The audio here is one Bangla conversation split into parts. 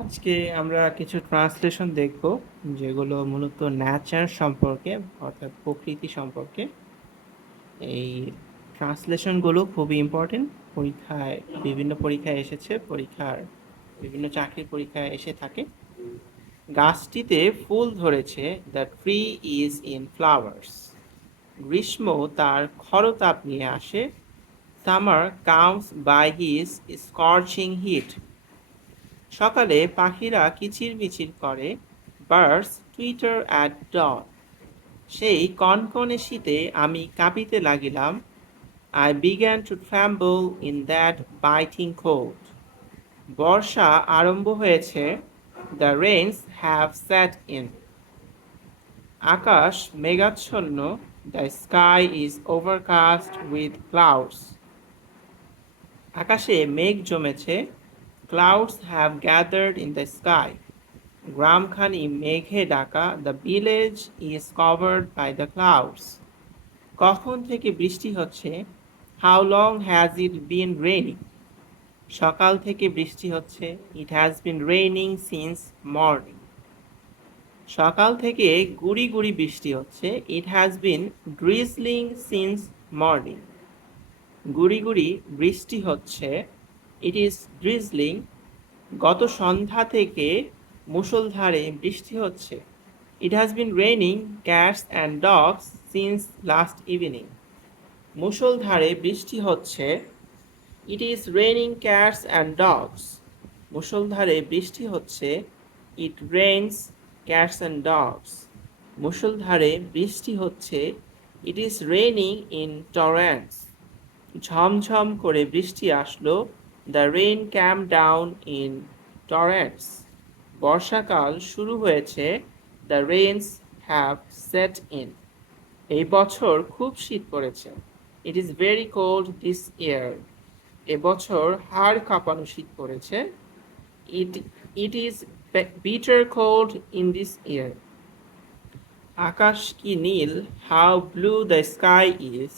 আজকে আমরা কিছু ট্রান্সলেশন দেখব, যেগুলো মূলত ন্যাচার সম্পর্কে অর্থাৎ প্রকৃতি সম্পর্কে। এই ট্রান্সলেশনগুলো খুবই ইম্পর্টেন্ট পরীক্ষায়, বিভিন্ন পরীক্ষায় এসেছে, পরীক্ষার বিভিন্ন চাকরির পরীক্ষায় এসে থাকে। গাছটিতে ফুল ধরেছে the tree is in flowers গ্রীষ্ম তার খরতাপ নিয়ে আসে। Summer comes by his scorching heat সকালে পাখিরা কিচিরমিচির করে বার্ডস, টুইটার অ্যাট ডন সেই কনকনে শীতে আমি কাঁপিতে লাগিলাম। I began to tremble in that biting cold বর্ষা আরম্ভ হয়েছে। The rains have set in আকাশ মেঘাচ্ছন্ন। The sky is overcast with clouds আকাশে মেঘ জমেছে। Clouds have gathered in the sky গ্রামখানি মেঘে Dhaka the village is covered by the clouds কখন থেকে বৃষ্টি হচ্ছে? How long has it been raining সকাল থেকে বৃষ্টি হচ্ছে। It has been raining since morning সকাল থেকে গুড়ি গুড়ি বৃষ্টি হচ্ছে। It has been drizzling since morning গুড়ি গুড়ি বৃষ্টি হচ্ছে। ইট ইজ ড্রিজলিং গত সন্ধ্যা থেকে মুষলধারে বৃষ্টি হচ্ছে। It has been raining cats and dogs since last evening মুষলধারে বৃষ্টি হচ্ছে। It is raining cats and dogs মুষলধারে বৃষ্টি হচ্ছে। It rains cats and dogs মুষলধারে বৃষ্টি হচ্ছে। It is raining in torrents ঝমঝম করে বৃষ্টি আসলো। The rain came down in torrents বর্ষাকাল শুরু হয়েছে the rains have set in এই বছর খুব শীত পড়েছে। It is very cold this year এবছর হাড় কাঁপানো শীত পড়েছে। It it is bitter cold in this year আকাশ কি নীল? How blue the sky is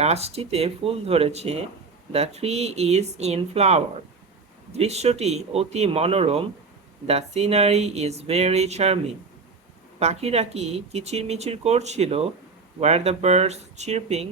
গাছটিতে ফুল ধরেছে। The tree is in flower দৃশ্যটি অতি মনোরম। The scenery is very charming পাখিরা কি কিচিরমিচির করছিল? War the birds চিরপিং